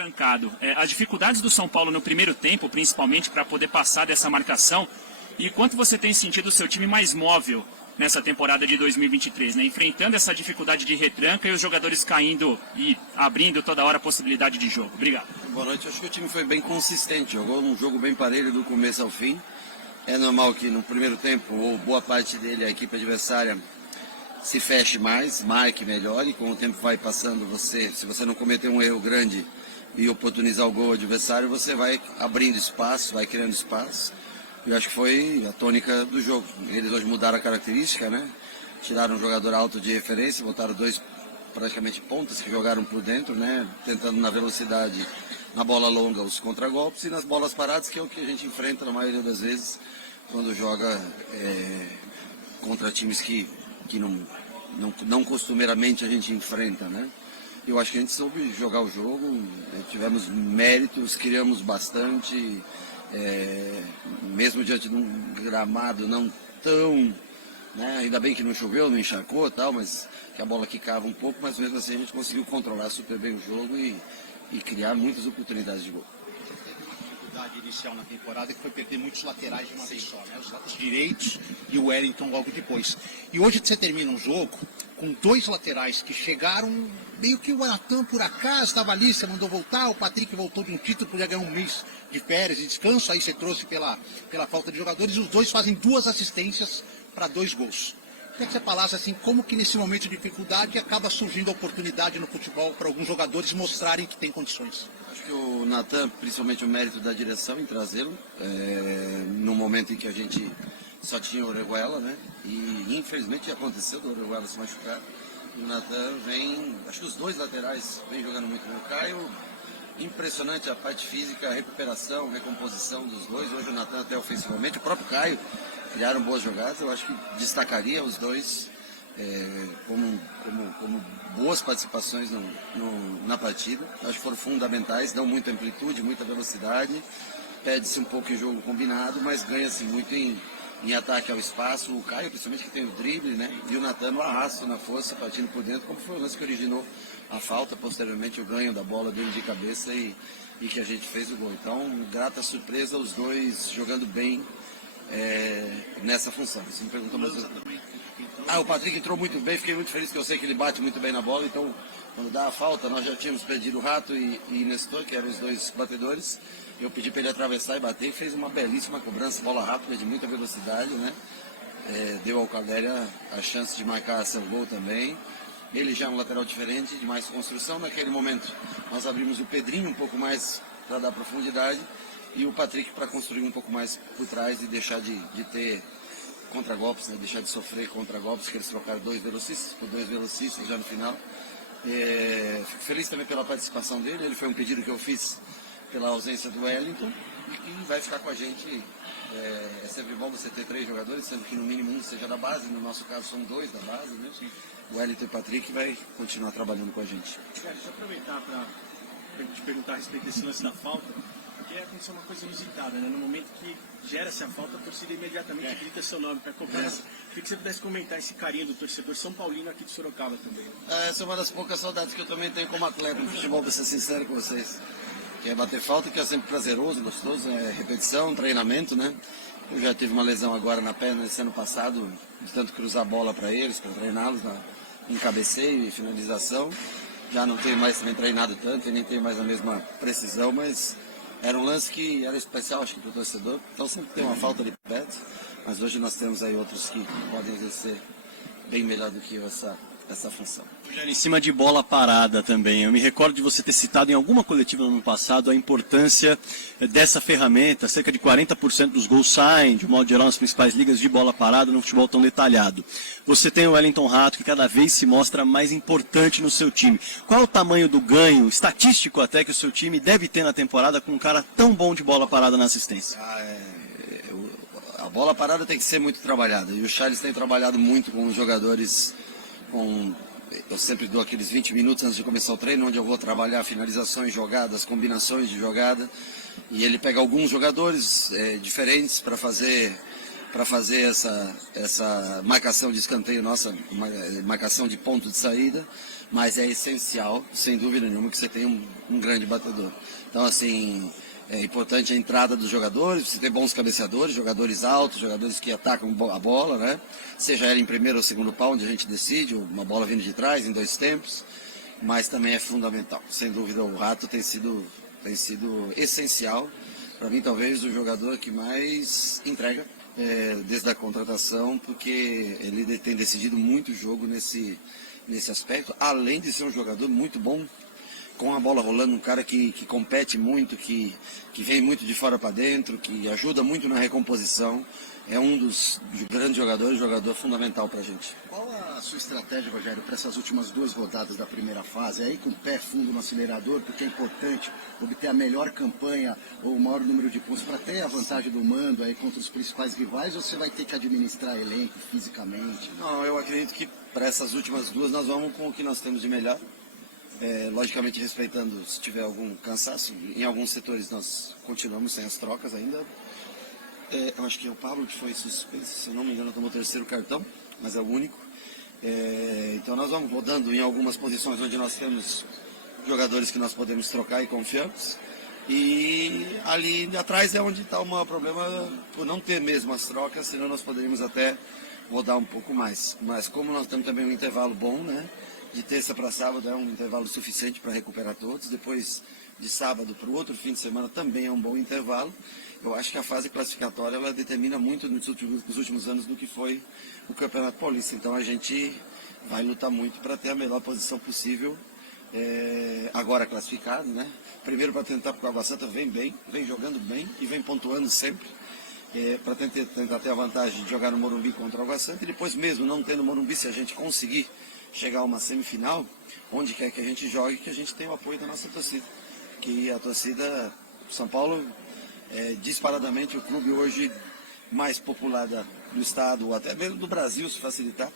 retrancado. As dificuldades do São Paulo no primeiro tempo, principalmente para poder passar dessa marcação, e quanto você tem sentido o seu time mais móvel nessa temporada de 2023, né? Enfrentando essa dificuldade de retranca e os jogadores caindo e abrindo toda hora a possibilidade de jogo. Obrigado. Boa noite. Acho que o time foi bem consistente, jogou um jogo bem parelho do começo ao fim. É normal que no primeiro tempo, ou boa parte dele, a equipe adversária se feche mais, marque melhor, e com o tempo vai passando, se você não cometer um erro grande e oportunizar o gol adversário, você vai abrindo espaço, vai criando espaço. Eu acho que foi a tônica do jogo. Eles hoje mudaram a característica, né? Tiraram um jogador alto de referência, botaram dois praticamente pontas que jogaram por dentro, né? Tentando na velocidade, na bola longa, os contragolpes, e nas bolas paradas, que é o que a gente enfrenta na maioria das vezes quando joga contra times que não costumeiramente a gente enfrenta, né? Eu acho que a gente soube jogar o jogo, tivemos méritos, criamos bastante, mesmo diante de um gramado não tão, né? Ainda bem que não choveu, não encharcou e tal, mas que a bola quicava um pouco, mas mesmo assim a gente conseguiu controlar super bem o jogo e criar muitas oportunidades de gol. Inicial na temporada, que foi perder muitos laterais de uma vez só, né? Os laterais direitos e o Wellington logo depois. E hoje você termina um jogo com dois laterais que chegaram, meio que o Natan por acaso estava ali, você mandou voltar, o Patrick voltou de um título, podia ganhar um mês de férias e descanso, aí você trouxe pela falta de jogadores, e os dois fazem 2 assistências para 2 gols. Queria que você falasse assim, como que nesse momento de dificuldade acaba surgindo a oportunidade no futebol para alguns jogadores mostrarem que tem condições. Acho que o Natan, principalmente o mérito da direção em trazê-lo, no momento em que a gente só tinha o Orejuela, né? E infelizmente aconteceu do Orejuela se machucar. E o Natan vem, acho que os dois laterais vem jogando muito bem. O Caio, impressionante a parte física, a recuperação, recomposição dos dois. Hoje o Natan até ofensivamente, o próprio Caio, criaram boas jogadas. Eu acho que destacaria os dois como boas participações na partida. Acho que foram fundamentais, dão muita amplitude, muita velocidade, perde-se um pouco em jogo combinado, mas ganha-se muito em ataque ao espaço. O Caio, principalmente, que tem o drible, né? E o Natan no arrasto, na força, partindo por dentro, como foi o lance que originou a falta, posteriormente o ganho da bola dele de cabeça e que a gente fez o gol. Então, grata surpresa, os dois jogando bem nessa função. Você me perguntou mais... o Patrick entrou muito bem, fiquei muito feliz, que eu sei que ele bate muito bem na bola, então quando dá a falta, nós já tínhamos perdido o Rato e Nestor, que eram os dois batedores. Eu pedi para ele atravessar e bater, e fez uma belíssima cobrança, bola rápida, de muita velocidade, né? Deu ao Caldeira a chance de marcar seu gol também. Ele já é um lateral diferente, de mais construção. Naquele momento nós abrimos o Pedrinho um pouco mais para dar profundidade e o Patrick para construir um pouco mais por trás e deixar de ter contragolpes, né? Deixar de sofrer contragolpes, que eles trocaram 2 velocistas por 2 velocistas já no final. Fico feliz também pela participação dele. Ele foi um pedido que eu fiz pela ausência do Wellington e que vai ficar com a gente. É sempre bom você ter 3 jogadores, sendo que no mínimo um seja da base. No nosso caso são 2 da base, né? O Wellington e o Patrick vai continuar trabalhando com a gente. Deixa eu aproveitar para te perguntar a respeito desse lance da falta, porque aconteceu uma coisa inusitada, né? No momento que gera-se a falta, a torcida imediatamente grita seu nome para cobrança. Queria que você pudesse comentar esse carinho do torcedor São Paulino aqui de Sorocaba também. Essa é uma das poucas saudades que eu também tenho como atleta no futebol, para ser sincero com vocês. Que é bater falta, que é sempre prazeroso, gostoso, é repetição, treinamento, né? Eu já tive uma lesão agora na perna esse ano passado, de tanto cruzar a bola para eles, para treiná-los em cabeceio e finalização. Já não tenho mais também treinado tanto e nem tenho mais a mesma precisão, mas era um lance que era especial, acho que para o torcedor. Então sempre tem uma falta de perto, mas hoje nós temos aí outros que podem exercer bem melhor do que eu essa função. Em cima de bola parada também, eu me recordo de você ter citado em alguma coletiva no ano passado a importância dessa ferramenta. Cerca de 40% dos gols saem, de modo geral, nas principais ligas de bola parada, no futebol tão detalhado. Você tem o Wellington Rato, que cada vez se mostra mais importante no seu time. Qual é o tamanho do ganho, estatístico até, que o seu time deve ter na temporada com um cara tão bom de bola parada na assistência? A bola parada tem que ser muito trabalhada, e o Charles tem trabalhado muito com os jogadores. Eu sempre dou aqueles 20 minutos antes de começar o treino, onde eu vou trabalhar finalizações, jogadas, combinações de jogada, e ele pega alguns jogadores diferentes para fazer essa marcação de escanteio nossa, marcação de ponto de saída, mas é essencial, sem dúvida nenhuma, que você tenha um grande batedor. Então, assim, é importante a entrada dos jogadores, você ter bons cabeceadores, jogadores altos, jogadores que atacam a bola, né? Seja ela em primeiro ou segundo pau, onde a gente decide, ou uma bola vindo de trás, em 2 tempos, mas também é fundamental. Sem dúvida, o Rato tem sido essencial. Para mim, talvez, o jogador que mais entrega desde a contratação, porque ele tem decidido muito jogo nesse aspecto, além de ser um jogador muito bom, com a bola rolando, um cara que compete muito, que vem muito de fora para dentro, que ajuda muito na recomposição. É um dos grandes jogadores, jogador fundamental para a gente. Qual a sua estratégia, Rogério, para essas últimas 2 rodadas da primeira fase? Aí com o pé fundo no acelerador, porque é importante obter a melhor campanha ou o maior número de pontos para ter a vantagem do mando aí contra os principais rivais, ou você vai ter que administrar elenco fisicamente? Não, eu acredito que para essas últimas 2 nós vamos com o que nós temos de melhor. Logicamente respeitando se tiver algum cansaço. Em alguns setores nós continuamos sem as trocas ainda. Eu acho que é o Pablo que foi suspenso, se eu não me engano tomou o 3º cartão, mas é o único. Então nós vamos rodando em algumas posições onde nós temos jogadores que nós podemos trocar e confiamos. E ali atrás é onde está o maior problema, por não ter mesmo as trocas, senão nós poderíamos até rodar um pouco mais. Mas como nós temos também um intervalo bom, né? De terça para sábado é um intervalo suficiente para recuperar todos. Depois de sábado para o outro fim de semana também é um bom intervalo. Eu acho que a fase classificatória ela determina muito nos últimos anos do que foi o Campeonato Paulista. Então a gente vai lutar muito para ter a melhor posição possível, agora classificado, né? Primeiro para tentar, porque o Água Santa vem bem, vem jogando bem e vem pontuando sempre. Para tentar ter a vantagem de jogar no Morumbi contra o Água Santa. E depois mesmo, não tendo Morumbi, se a gente conseguir chegar a uma semifinal, onde quer que a gente jogue, que a gente tenha o apoio da nossa torcida. Que a torcida São Paulo é disparadamente o clube hoje mais popular do estado, ou até mesmo do Brasil, se facilitar,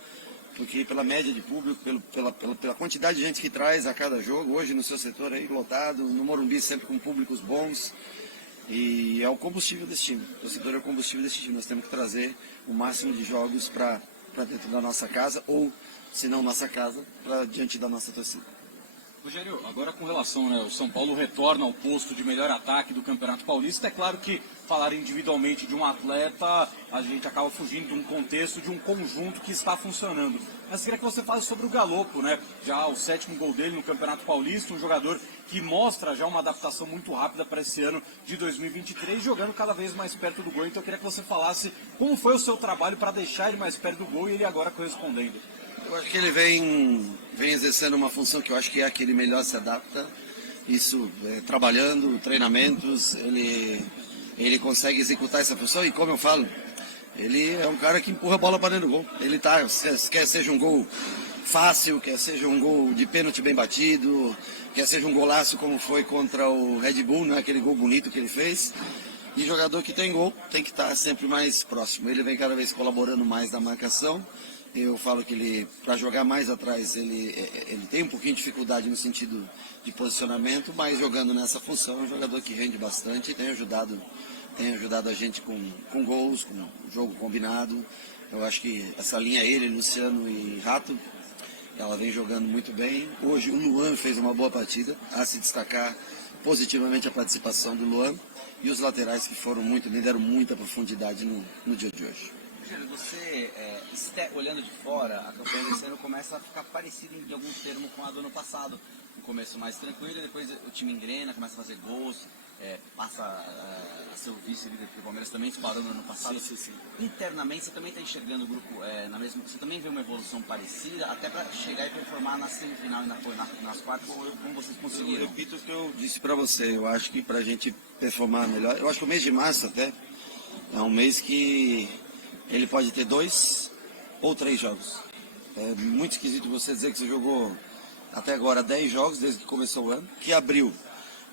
porque pela média de público, pela quantidade de gente que traz a cada jogo, hoje no seu setor aí lotado, no Morumbi sempre com públicos bons, e é o combustível desse time. O torcedor é o combustível desse time. Nós temos que trazer o máximo de jogos para dentro da nossa casa, ou, se não nossa casa, para diante da nossa torcida. Rogério, agora com relação, né, o São Paulo retorna ao posto de melhor ataque do Campeonato Paulista. É claro que falar individualmente de um atleta, a gente acaba fugindo de um contexto, de um conjunto que está funcionando. Mas queria que você falasse sobre o Galopo, né? Já o 7º gol dele no Campeonato Paulista, um jogador que mostra já uma adaptação muito rápida para esse ano de 2023, jogando cada vez mais perto do gol. Então eu queria que você falasse como foi o seu trabalho para deixar ele mais perto do gol e ele agora correspondendo. Eu acho que ele vem exercendo uma função que eu acho que é a que ele melhor se adapta. Isso, trabalhando, treinamentos, ele consegue executar essa função e, como eu falo, ele é um cara que empurra a bola para dentro do gol. Ele quer seja um gol fácil, quer seja um gol de pênalti bem batido, quer seja um golaço como foi contra o Red Bull, né, aquele gol bonito que ele fez. E jogador que tem gol tem que estar sempre mais próximo. Ele vem cada vez colaborando mais na marcação. Eu falo que ele, para jogar mais atrás, ele tem um pouquinho de dificuldade no sentido de posicionamento, mas jogando nessa função é um jogador que rende bastante e tem ajudado a gente com gols, com jogo combinado. Eu acho que essa linha ele, Luciano e Rato, ela vem jogando muito bem. Hoje o Luan fez uma boa partida, a se destacar positivamente a participação do Luan e os laterais que me deram muita profundidade no dia de hoje. Rogério, você, olhando de fora, a campanha desse ano começa a ficar parecida em algum termo com a do ano passado. Um começo mais tranquilo, depois o time engrena, começa a fazer gols, passa a ser o vice-líder, porque o Palmeiras também disparou no ano passado. Sim. Internamente, você também está enxergando o grupo você também vê uma evolução parecida, até para chegar e performar na semifinal e nas quartas, como vocês conseguiram? Eu repito o que eu disse para você, eu acho que para a gente performar melhor, eu acho que o mês de março até é um mês que ele pode ter 2 ou 3 jogos. É muito esquisito você dizer que você jogou até agora 10 jogos desde que começou o ano, que abril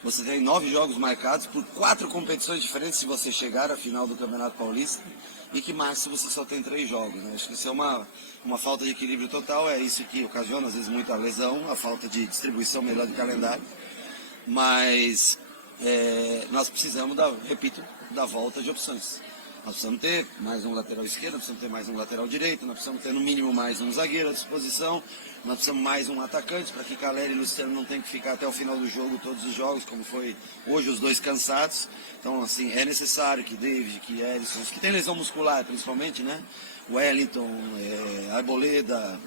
você tem 9 jogos marcados por 4 competições diferentes se você chegar à final do Campeonato Paulista, e que março você só tem 3 jogos. Né? Acho que isso é uma falta de equilíbrio total, é isso que ocasiona às vezes muita lesão, a falta de distribuição melhor do calendário, mas nós precisamos, da volta de opções. Nós precisamos ter mais um lateral esquerdo, nós precisamos ter mais um lateral direito, nós precisamos ter no mínimo mais um zagueiro à disposição, nós precisamos mais um atacante para que Caleri e Luciano não tenham que ficar até o final do jogo, todos os jogos, como foi hoje, os dois cansados. Então, assim, é necessário que David, que Erisson, os que tem lesão muscular principalmente, né? Wellington, Arboleda,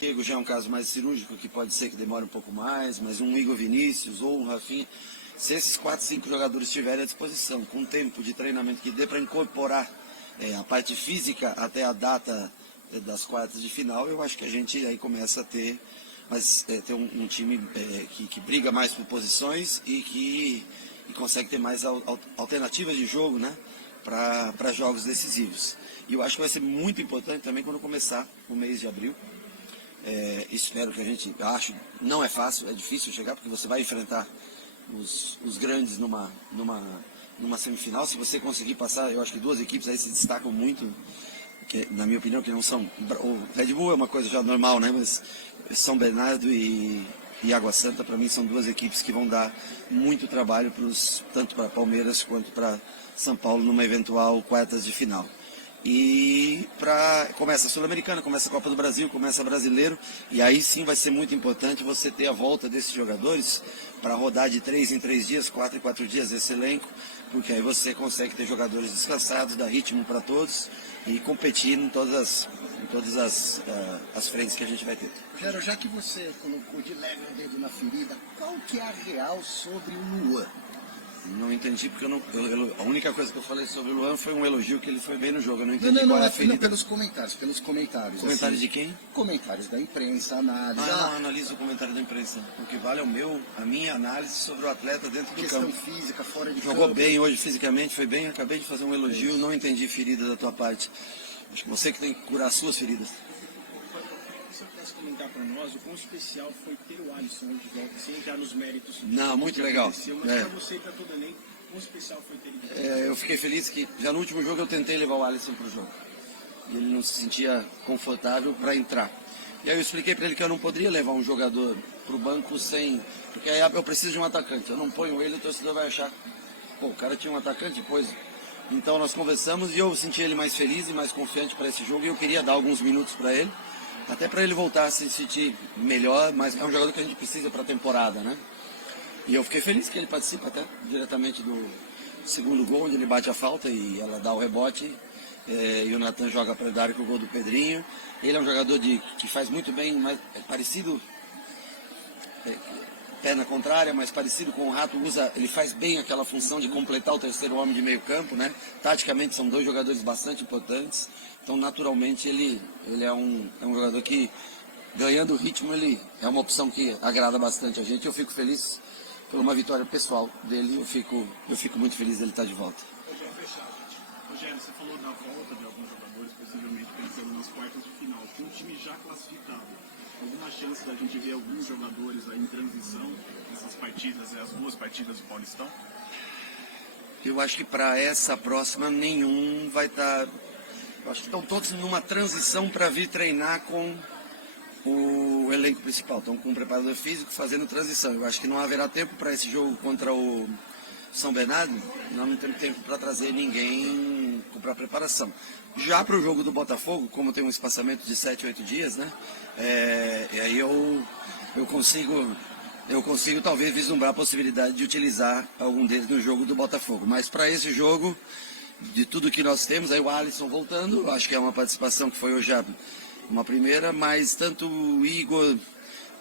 Diego já é um caso mais cirúrgico, que pode ser que demore um pouco mais, mas um Igor Vinícius ou um Rafinha. Se esses 4, 5 jogadores estiverem à disposição, com tempo de treinamento que dê para incorporar a parte física até a data das quartas de final, eu acho que a gente aí começa a ter, ter um time que briga mais por posições e que consegue ter mais alternativas de jogo, né, para jogos decisivos. E eu acho que vai ser muito importante também quando começar o mês de abril. Espero que a gente, não é fácil, é difícil chegar, porque você vai enfrentar os grandes numa semifinal. Se você conseguir passar, eu acho que 2 equipes aí se destacam muito, que, na minha opinião, que não são... O Red Bull é uma coisa já normal, né? Mas São Bernardo e Água Santa, para mim, são 2 equipes que vão dar muito trabalho tanto para Palmeiras quanto para São Paulo numa eventual quartas de final. E começa a Sul-Americana, começa a Copa do Brasil, começa Brasileiro, e aí sim vai ser muito importante você ter a volta desses jogadores para rodar de 3 em 3 dias, 4 em 4 dias esse elenco, porque aí você consegue ter jogadores descansados, dar ritmo para todos e competir em todas as frentes que a gente vai ter. Rogério, já que você colocou de leve o dedo na ferida, qual que é a real sobre o Luan? Não entendi, porque a única coisa que eu falei sobre o Luan foi um elogio, que ele foi bem no jogo. Eu não entendi qual é a ferida. Não, pelos comentários. Comentários assim, de quem? Comentários da imprensa, análise. Eu não analiso o comentário da imprensa. O que vale é a minha análise sobre o atleta dentro do questão campo. Física, fora de Jogou campo. bem hoje fisicamente, foi bem. Acabei de fazer um elogio, não entendi ferida da tua parte. Acho que você que tem que curar as suas feridas. Se você pudesse comentar para nós, o quão especial foi ter o Alisson hoje de volta, sem entrar nos méritos. Não, muito legal. Mas para você e para todo o elenco, quão especial foi ter ele? Eu fiquei feliz que já no último jogo eu tentei levar o Alisson para o jogo. E ele não se sentia confortável para entrar. E aí eu expliquei para ele que eu não poderia levar um jogador para o banco sem... Porque aí eu preciso de um atacante. Eu não ponho ele, o torcedor vai achar... Pô, o cara tinha um atacante, depois... Então nós conversamos e eu senti ele mais feliz e mais confiante para esse jogo. E eu queria dar alguns minutos para ele. Até para ele voltar a se sentir melhor, mas é um jogador que a gente precisa para a temporada, né? E eu fiquei feliz que ele participa até diretamente do segundo gol, onde ele bate a falta e ela dá o rebote. E o Natan joga para dar com o gol do Pedrinho. Ele é um jogador que faz muito bem, mas é parecido, perna contrária, mas parecido com o Rato. Ele faz bem aquela função de completar o terceiro homem de meio campo, né? Taticamente são 2 jogadores bastante importantes. Então, naturalmente, ele é um jogador que, ganhando ritmo, ele é uma opção que agrada bastante a gente. Eu fico feliz por uma vitória pessoal dele. Eu fico muito feliz dele estar de volta. Rogério, você falou da volta de alguns jogadores, possivelmente pensando nas quartas de final. Com o time já classificado, alguma chance da gente ver alguns jogadores aí em transição nessas partidas, as 2 partidas do Paulistão? Eu acho que para essa próxima nenhum vai estar... Eu acho que estão todos numa transição para vir treinar com o elenco principal. Estão com o preparador físico fazendo transição. Eu acho que não haverá tempo para esse jogo contra o São Bernardo. Nós não temos tempo para trazer ninguém para preparação. Já para o jogo do Botafogo, como tem um espaçamento de 7, 8 dias, né? E aí eu consigo talvez vislumbrar a possibilidade de utilizar algum deles no jogo do Botafogo. Mas para esse jogo... De tudo que nós temos, aí o Alisson voltando, acho que é uma participação que foi hoje uma primeira, mas tanto o Igor,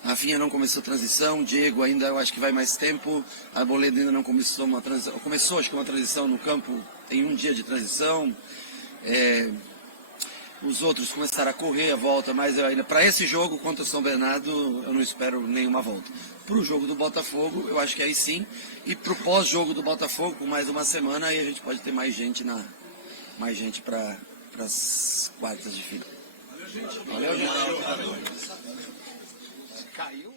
a Rafinha não começou transição, o Diego ainda eu acho que vai mais tempo, a Arboleda ainda não começou uma transição, começou acho que uma transição no campo, tem 1 dia de transição, os outros começaram a correr a volta, mas eu ainda para esse jogo contra o São Bernardo eu não espero nenhuma volta. Para o jogo do Botafogo, eu acho que aí sim. E para o pós-jogo do Botafogo, com mais uma semana, aí a gente pode ter mais gente para as quartas de final. Valeu, gente. Valeu, gente. Caiu.